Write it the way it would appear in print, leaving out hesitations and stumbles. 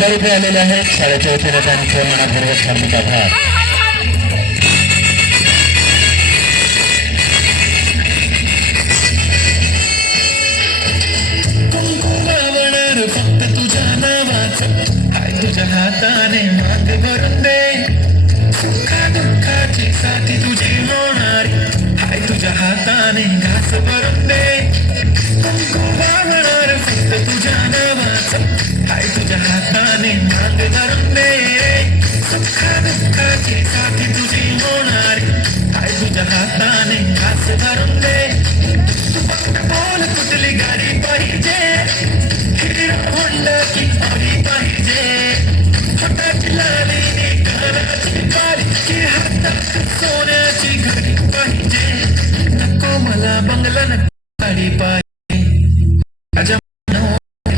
रुपये आलेले आहेत शाळेच्या वतीने त्यांचे मनापूर्वक हार्दिक आभार. फक्त तुझ्या नावाचं हाय तुझ्या हाताने माग भरून दे सुखा दुःखाची साथी तुझी होणारी हाय तुझ्या हाताने घास भरून दे वावणार फक्त तुझ्या नावाचं हाय तुझ्या हाताने माग भरून दे सुखा दुःखाची साथी तुझी होणारी हाय तुझ्या हाताने घास भरून दे बोल कुठली गाडी पाहिजे होंडा की गाडी पाहिजे हाताची लाली कानाची बारी की हातात सोन्याची घडी पाहिजे नको मला बंगला नको गाडी पाहिजे माझ्या मनावर